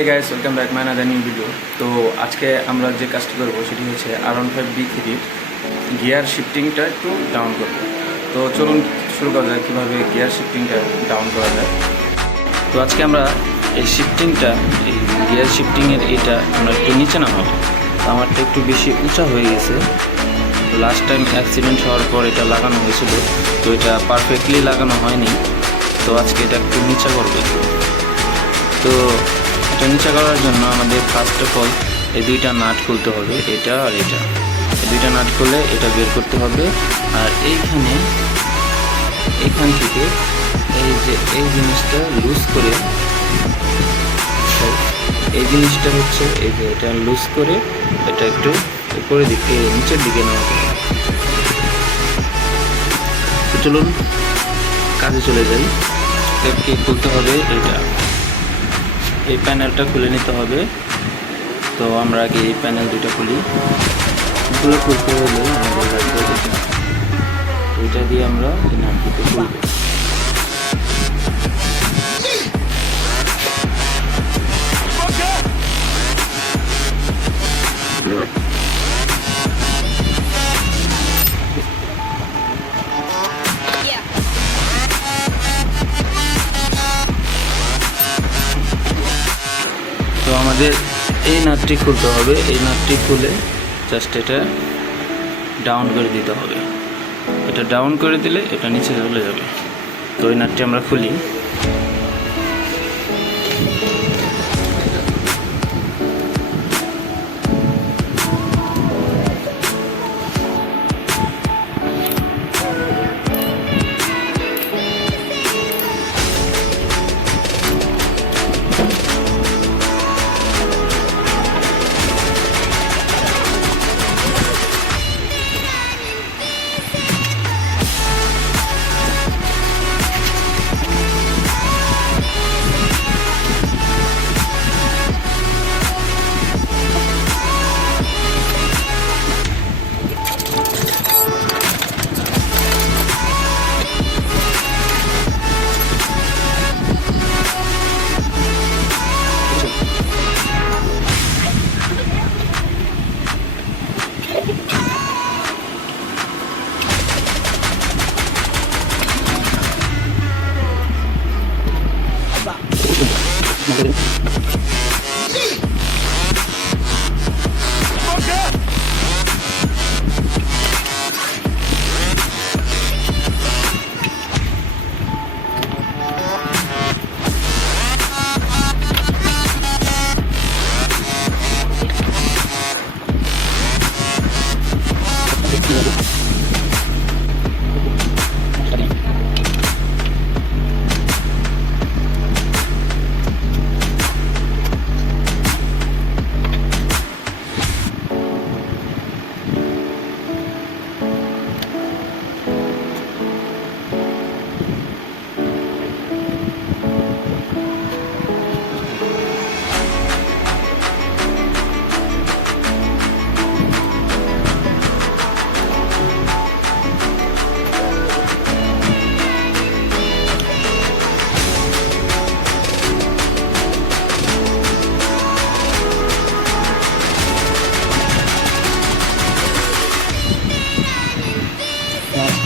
Hey guys, welcome back to another new video. তো আজকে আমরা যে কাজটি করব সেটি হচ্ছে R15B3 গিয়ার শিফটিংটা একটু ডাউন করব। তো চলুন শুরু করা যায় কিভাবে গিয়ার শিফটিংটা ডাউন করা যায়। তো আজকে আমরা এই শিফটিংটা এই গিয়ার শিফটিংয়ের এটা আমরা একটু নিচে নামাবো। তো আমারটা একটু বেশি উঁচা হয়ে গেছে। লাস্ট টাইম অ্যাক্সিডেন্ট হওয়ার পর এটা লাগানো হয়েছিল, তো এটা পারফেক্টলি লাগানো হয়নি। তো আজকে এটা একটু নিচা করবে। তো এটা নিচা করার জন্য আমাদের ফার্স্ট অফ অল এই দুইটা নাট খুলতে হবে, এটা আর এটা। এই দুইটা নাট খুলে এটা বের করতে হবে। আর এইখান থেকে এই যে এই জিনিসটা লুজ করে, এই জিনিসটা হচ্ছে এই যে এটা লুজ করে এটা একটু উপরের দিকে নিচের দিকে নামাতে হবে। তো চলুন কাজে চলে যাই। এটাকে খুলতে হবে, এই প্যানেলটা খুলে নিতে হবে। তো আমরা আগে এই প্যানেল দুটো খুলি। এগুলো খুলতে হলে আমাদের লাগবে এটা দিয়ে আমরা এই নাটটিকে খুলব। তো আমাদের এই নাটটি খুলতে হবে। এই নাটটি খুলে জাস্ট এটা ডাউন করে দিতে হবে। এটা ডাউন করে দিলে এটা নিচে চলে যাবে। তো এই নাটটি আমরা খুলি।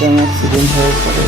অ্যাক্সিডেন্ট হওয়ার পরে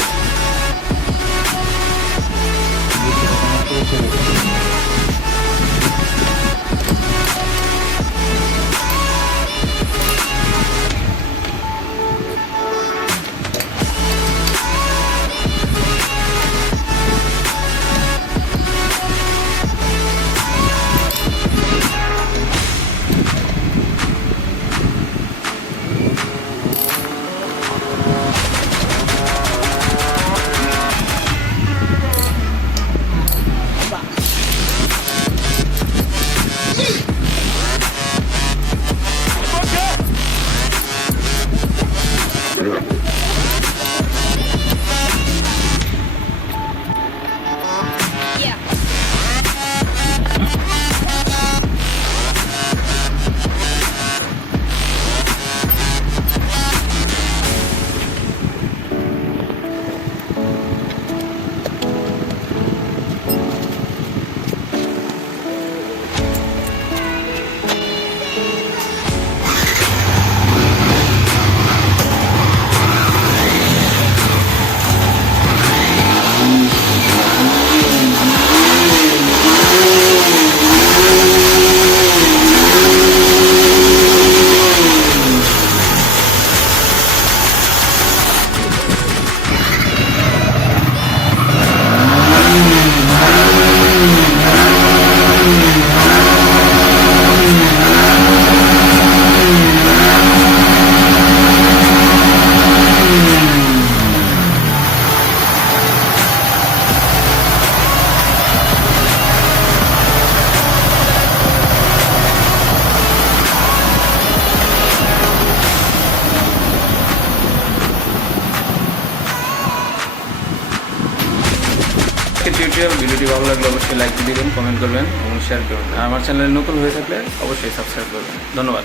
টিউটোরিয়াল। ভিডিওটি ভালো লাগলে অবশ্যই লাইক দিবেন, কমেন্ট করবেন এবং শেয়ার করবেন। আর আমার চ্যানেলে নতুন হয়ে থাকলে অবশ্যই সাবস্ক্রাইব করবেন। ধন্যবাদ।